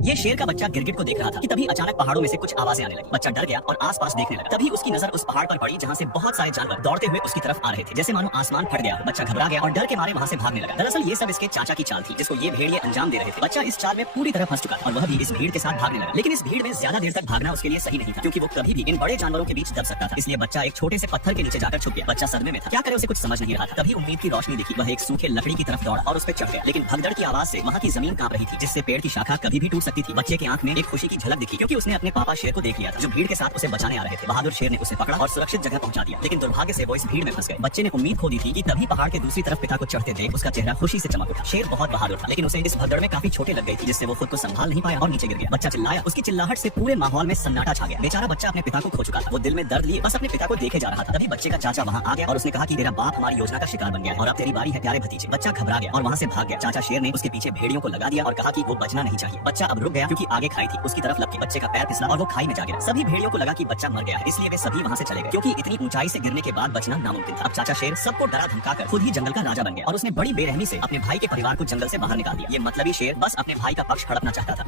ये शेर का बच्चा गिरगिट को देख रहा था कि तभी अचानक पहाड़ों में से कुछ आवाजें आने लगी। बच्चा डर गया और आसपास देखने लगा। तभी उसकी नजर उस पहाड़ पर पड़ी जहाँ से बहुत सारे जानवर दौड़ते हुए उसकी तरफ आ रहे थे, जैसे मानो आसमान फट गया। बच्चा घबरा गया और डर के मारे वहाँ से भागने लगा। दरअसल ये सब इसके चाचा की चाल थी, जिसको ये भेड़िए अंजाम दे रहे थे। बच्चा इस चाल में पूरी तरह फंस चुका था और वह भी इस भीड़ के साथ भागने लगा। लेकिन इस भीड़ में ज्यादा देर तक भागना उसके लिए सही नहीं था, क्योंकि वो कभी भी इन बड़े जानवरों के बीच दब सकता था। इसलिए बच्चा एक छोटे से पत्थर के नीचे जाकर छुप गया। बच्चा सदमे में था, क्या करे उसे कुछ समझ नहीं रहा था। तभी उम्मीद की रोशनी दिखी। वह एक सूखे लकड़ी की तरफ दौड़ा और उस पर चढ़ गया। लेकिन भगदड़ की आवाज से वहाँ की जमीन कांप रही थी, जिससे पेड़ की शाखा कभी भी टूट सकती थी। बच्चे की आंख में एक खुशी की झलक दिखी, क्योंकि उसने अपने पापा शेर को देख लिया था, जो भीड़ के साथ उसे बचाने आ रहे थे। बहादुर शेर ने उसे पकड़ा और सुरक्षित जगह पहुंचा दिया। लेकिन दुर्भाग्य से वो इस भीड़ में फंस गए। बच्चे ने उम्मीद खो दी थी कि तभी पहाड़ के दूसरी तरफ पिता को चढ़ते देख उसका चेहरा खुशी से चमक उठा। शेर बहुत बहादुर था, लेकिन उसे इस भगदड़ में काफी चोटें लग गई थी, जिससे वो खुद को संभाल नहीं पाया और नीचे गिर गया। बच्चा चिल्लाया, उसकी चिल्लाहट से पूरे माहौल में सन्नाटा छा गया। बेचारा बच्चा अपने पिता को खो चुका था। वो दिल में दर्द लिए बस अपने पिता को देखे जा रहा था। तभी बच्चे का चाचा वहाँ आ गया और उसने कहा कि तेरा बाप हमारी योजना का शिकार बन गया है और अब तेरी बारी है प्यारे भतीजे। बच्चा घबरा गया और वहाँ से भाग गया। चाचा शेर ने उसके पीछे भेड़ियों को लगा दिया और कहा कि वो बचना नहीं चाहिए। बच्चा अब रुक गया, क्योंकि आगे खाई थी। उसकी तरफ लग के बच्चे का पैर फिसला और वो खाई में जा गिरा। सभी भेड़ियों को लगा कि बच्चा मर गया है, इसलिए वे सभी वहाँ से चले गए, क्योंकि इतनी ऊंचाई से गिरने के बाद बचना नामुमकिन था। अब चाचा शेर सबको डरा धमकाकर खुद ही जंगल का राजा बन गया और उसने बड़ी बेरहमी से अपने भाई के परिवार को जंगल से बाहर निकाल दिया। ये मतलबी शेर बस अपने भाई का पक्ष हड़पना चाहता था।